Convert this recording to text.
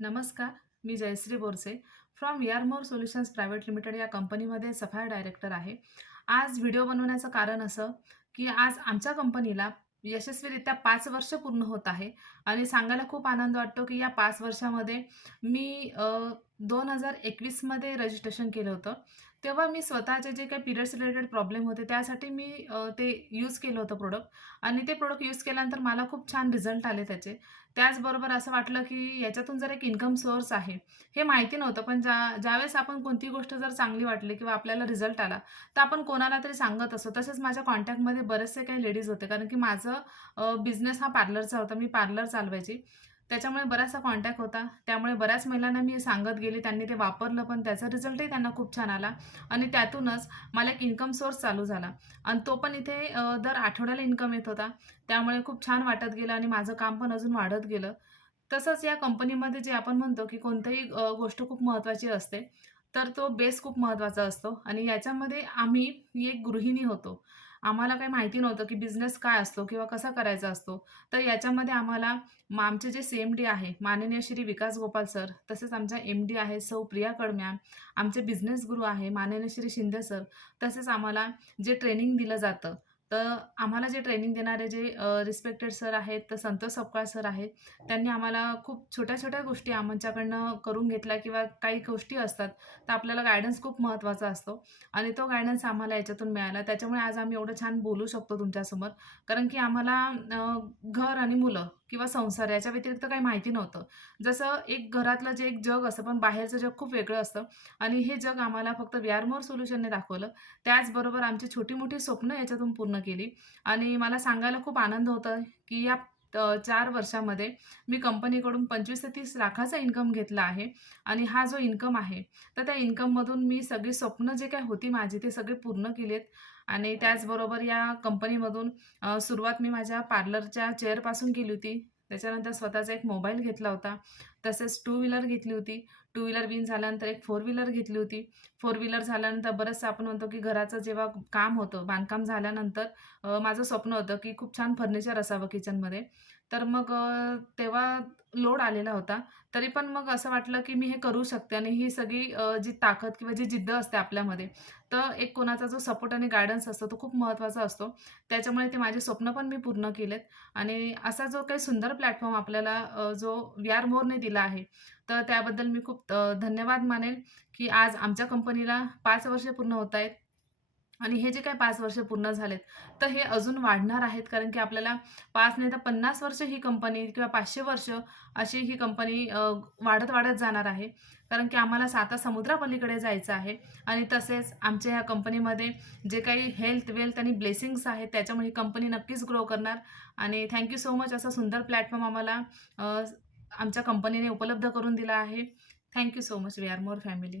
नमस्कार, मी Jayashree Borse from we are more solutions private limited या कंपनीमध्ये सफायर डायरेक्टर आहे. आज व्हिडिओ बनवण्याचं कारण असं, की आज आमच्या कंपनीला यशस्वीरित्या 5 वर्ष पूर्ण होत आहे आणि सांगायला खूप आनंद वाटतो, की या 5 वर्षामध्ये मी 2021 मध्ये रजिस्ट्रेशन केलं होतं. तेव्हा मी स्वतःचे जे काही पिरियड्स रिलेटेड प्रॉब्लेम होते त्यासाठी मी ते यूज केलं होतं प्रोडक्ट आणि ते प्रोडक्ट यूज केल्यानंतर मला खूप छान रिझल्ट आले त्याचे. त्याचबरोबर असं वाटलं, की याच्यातून जर एक इन्कम सोर्स आहे, हे माहिती नव्हतं. पण ज्यावेळेस आपण कोणतीही गोष्ट जर चांगली वाटली किंवा आपल्याला रिझल्ट आला, तर आपण कोणाला तरी सांगत असतो. तसेच माझ्या कॉन्टॅक्टमध्ये बरेचसे काही लेडीज होते. कारण की माझं बिझनेस हा पार्लरचा होता. मी पार्लर चालवायची. त्याच्यामुळे बराचसा कॉन्टॅक्ट होता. त्यामुळे बऱ्याच महिलांना मी सांगत गेली. त्यांनी ते वापरलं पण त्याचा रिझल्टही त्यांना खूप छान आला आणि त्यातूनच मला एक इन्कम सोर्स चालू झाला आणि तो पण इथे दर आठवड्याला इन्कम येत होता. त्यामुळे खूप छान वाटत गेलं आणि माझं काम पण अजून वाढत गेलं. तसंच या कंपनीमध्ये जे आपण म्हणतो, की कोणतीही गोष्ट खूप महत्त्वाची असते, तर तो बेस खूप महत्त्वाचा असतो आणि याच्यामध्ये आम्ही ही एक गृहिणी होतो. आम्हाला काही माहिती नव्हतं, की बिझनेस काय असतो किंवा कसा करायचा असतो. तर याच्यामध्ये आम्हाला आमचे जे सी-एम-डी आहे, माननीय श्री विकास गोपाल सर, तसेच आमच्या एम-डी आहे सौ प्रिया कड मॅम, आमचे बिझनेस गुरु आहे माननीय श्री शिंदे सर, तसेच आम्हाला जे ट्रेनिंग दिलं जातं, तर आम्हाला जे ट्रेनिंग देणारे जे रिस्पेक्टेड सर आहेत, तर संतोष सपकाळ सर आहेत. त्यांनी आम्हाला खूप छोट्या-छोट्या गोष्टी आमच्याकडनं करून घेतल्या किंवा काही गोष्टी असतात, तर आपल्याला गाईडन्स खूप महत्त्वाचा असतो आणि तो गाईडन्स आम्हाला याच्यातून मिळाला. त्याच्यामुळे आज आम्ही एवढं छान बोलू शकतो तुमच्यासमोर. कारण की आम्हाला घर आणि मुलं किंवा संसार याच्या व्यतिरिक्त काही माहिती नव्हतं. जसं एक घरातलं जे एक जग असतं, पण बाहेरचं जग खूप वेगळं असतं आणि हे जग आम्हाला फक्त वी आर मोर सोल्युशनने दाखवलं. त्याचबरोबर आमची छोटी-मोठी स्वप्न याच्यातून पूर्ण केली आणि मला सांगायला खूप आनंद होत आहे, की या 4 वर्षामध्ये मी कंपनीकडून 25 ते 30 लाखाचा इन्कम घेतला आहे आणि हा जो इन्कम आहे, तर त्या इन्कममधून मी सगळी स्वप्न जे काही होती माझी, ते सगळे पूर्ण केली आहेत आणि त्याचबरोबर या कंपनीमधून सुरुवात मी माझ्या पार्लरच्या चेअरपासून केली होती. त्याच्यानंतर स्वतःचा एक मोबाईल घेतला होता. तसेच टू व्हीलर घेतली होती. टू व्हीलर विन झाल्यानंतर एक फोर व्हीलर घेतली होती. फोर व्हीलर झाल्यानंतर बरंचसं आपण म्हणतो, की घराचं जेव्हा काम होतं, बांधकाम झाल्यानंतर माझं स्वप्न होतं, की खूप छान फर्निचर असावं किचनमध्ये. तर मग तेव्हा लोड आलेला होता. तरी पण मग असं वाटलं, की मी हे करू शकते आणि ही सगळी जी ताकद किंवा जी जिद्द असते आपल्यामध्ये, तर एक कोणाचा जो सपोर्ट आणि गाईडन्स असतो, तो खूप महत्त्वाचा असतो. त्याच्यामुळे ते माझे स्वप्न पण मी पूर्ण केलेत आणि असा जो काही सुंदर प्लॅटफॉर्म आपल्याला जो वी आर मोरने दिला आहे, तर त्याबद्दल मी खूप धन्यवाद मानेल, की आज आमच्या कंपनीला 5 वर्ष पूर्ण होत आहेत. आणि हे जे काही 5 वर्ष पूर्ण झालेत, तर हे अजून वाढणार आहेत. कारण की आपल्याला 5 नाही तर 50 वर्ष ही कंपनी किंवा 500 वर्ष अशी ही कंपनी वाढत-वाढत जाणार आहे. कारण की आम्हाला 7 समुद्रापलीकडे जायचं आहे आणि तसेच आमच्या ह्या कंपनीमध्ये जे काही हेल्थ, वेल्थ आणि ब्लेसिंग्स आहेत, त्याच्यामुळे ही कंपनी नक्कीच ग्रो करणार आणि थँक सो मच असा सुंदर प्लॅटफॉर्म आम्हाला अ, आमच्या कंपनीने उपलब्ध करून दिला आहे. Thank so much. We are more family.